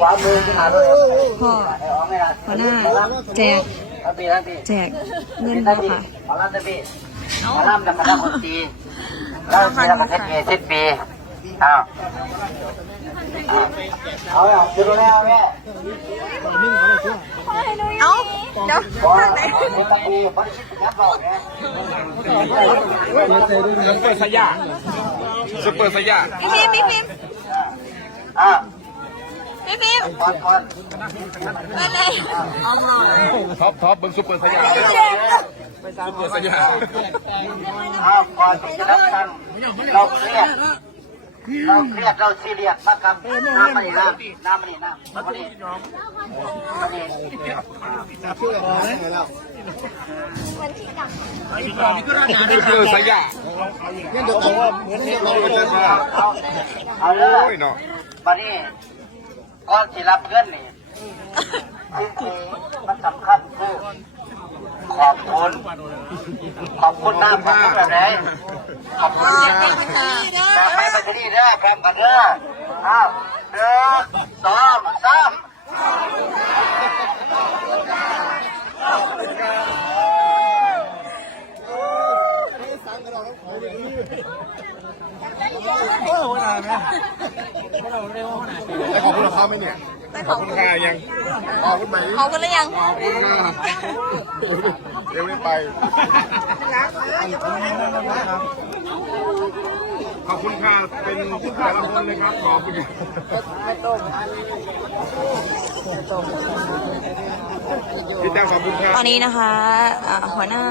ขวามือขึ้นมาด้วยพ่อไอ้อ๋อไม่ละหัวหน้าแจกทันทีทันทีแจกเงินทันบ่ทีค่ะขอรับทันทีขอรับจะมาทำคนตีแล้วทีละประเทศปีสิบปีอ้าวเอาเอาดูแลเอาแม่เอ้าเดี๋ยวขอทางไหนเป็นตะปูบริสุทธิ์ยับบอกเนี่ยซุปเปอร์สยามเปอร์สยามพี่พิมพ์พี่พิมพ์อะ พี่พิมพ์ก่อนก่อนไปเลยท็อปท็อปเบิ้งซุปเปอร์สยามซุปเปอร์สยามอ้าวก่อนที่จะรับกันเราเครียดเราเครียดเราซีเรียสมากครับน้ำมันนี่น้ำน้ำมันนี่น้ำมันนี่มันนี่ซุปเปอร์สยามเอาเอาเลโอ้ยยเนาะมานี่ ก่อนที่รับเงินนี่สิ่งที่มันสำคัญคือขอบคุณ ขอบคุณน้ำขอบคุณแบบไหนขอบคุณเนี่ยแต่ไม่มาที่นี่เด้อแพมกันเด้ออ้าวหนึ่งสองสาม แล้วขอบคุณเขาไหมเนี่ยไปขขออบบคุณค่ายังขอบคุณไหมเขากันหรือยังขอบคุณนะเดี๋ยวไม่ไปขอบคุณค่ะเป็นแต่ละคนเลยครับขอบคุณพี่แจ้งขอบคุณครัตบอนนี้นะคะอ่าหัวหน้า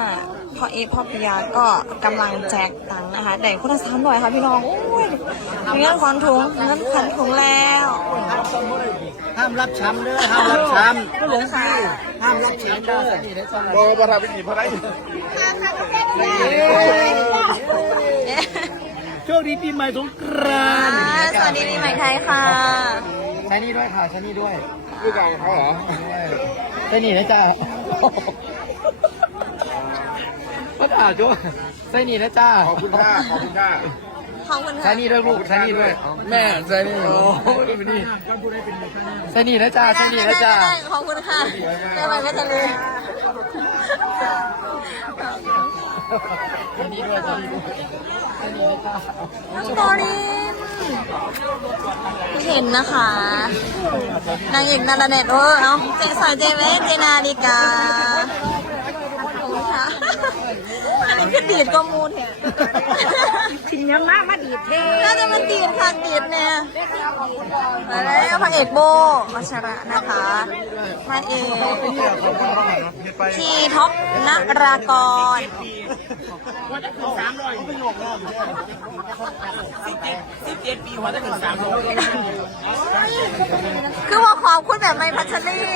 พ่อเอพ่อปิยาก็กำลังแจกตังค์นะคะแต่คนละสามร้อยค่ะพี่น้องโอ้ยมีเงินขวัญถุงเงินขวัญถุงแล้วห้ามรับช้ำเด้อห้ามรับช้ก็เหลือค่ะำห้ามรับช้ำเด้อรอประธานไปกี่พระได้โชคดีปีใหม่สงกรานต์อ่าสวัสดีปีใหม่ไทยค่ะใช้นี่ด้วยค่ะใช้นี่ด้วยลูกเก่าเขาเหรอใช้นี่นะจ๊ะ ก็ด่าจ้วใช้นี่นะจ๊ะขอบคุณค่ะขอบคุณค่ะขอบคุณใช้ค่ะนี่ด้วยลูกใช้นี่ด้วยแม่ใช้นี่โอ้ยดูนี่ใช้นี่นะจ๊ะใช้นี่นะจ๊ะได้ขอบคุณค่ะได้ไหมไม่ทะเลใช้นี่ด้วยใช้นี่ด้วยใช้นี่นะจ๊ะสตอรี่เห็นนะคะ นางเอกนาราเนตเออเอาเจสายเจเวสเจนาดิกาขอบคุณค่ะอันนี้ คือดีดก็มูลเนี่ยถึงยังมามาดีเท่น่าจะมันดีดค่ะดีดเนี่ยมาแล้วพระเอกโบวัชระนะคะพระเอกทีท็อปนรากรคือว่าขอบคุณแบบไม่พัชรีพี่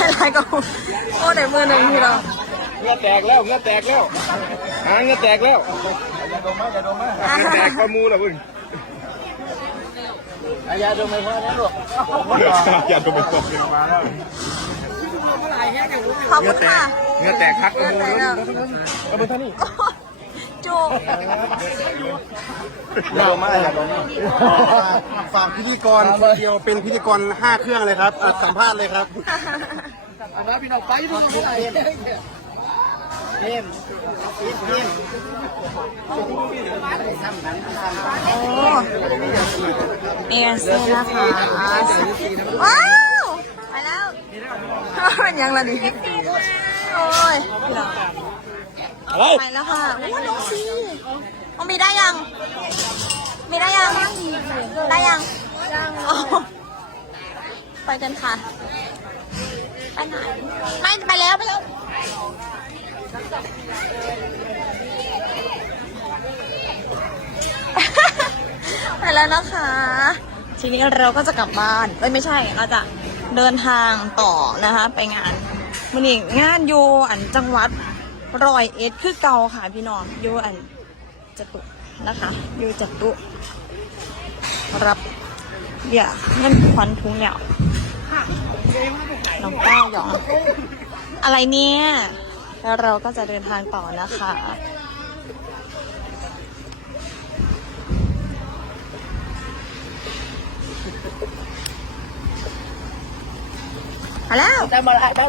อะไรก็โอ้เดี๋ยวมือหนึ่งทีเราเงือแตกแล้วเงือแตกแล้วหาเงือแตกแล้วเงือแตกข้อมูลเหรอคุณอายาดมไม่พอนะลูกอย่าดมไปตกมาแล้วขอบคุณค่ะเงือแตกคักข้อมูลเงืแล้อวแตกเอาไปท่านี่ จูอย่าดมมาอย่าดมฝากพิธีกรคนเดียวเป็นพิธีกรห้าเครื่องเลยครับอะสัมภาษณ์เลยครับมาพี่น้องไปพี่น้องไปเต็มเต็มโอ้เอเซ่นะคะว้าวไปแล้วเป็นยังละดิโอ้ย ไปแล้วค่ะโอ้น้องซีน้องมีได้ยัง มีได้ยัง ได้ยังอ๋อไปกันค่ะ ไปไหน ไม่ไปแล้วไปแล้วไปแล้วนะคะ ทีนี้เราก็จะกลับบ้านเอ้ยไม่ใช่ เราจะเดินทางต่อนะคะ ไปงานมันอีกงานอยู่อันจังหวัด รอยเอ็ดคือเก่าค่ะพี่น้องอยู่อันจตุนะคะอยู่จตุรับอย่าเงินควันทุงเหนี่ยวน้องก้าวหยองอะไรเนี่ยแล้วเราก็จะเดินทางต่อนะคะมาแล้ว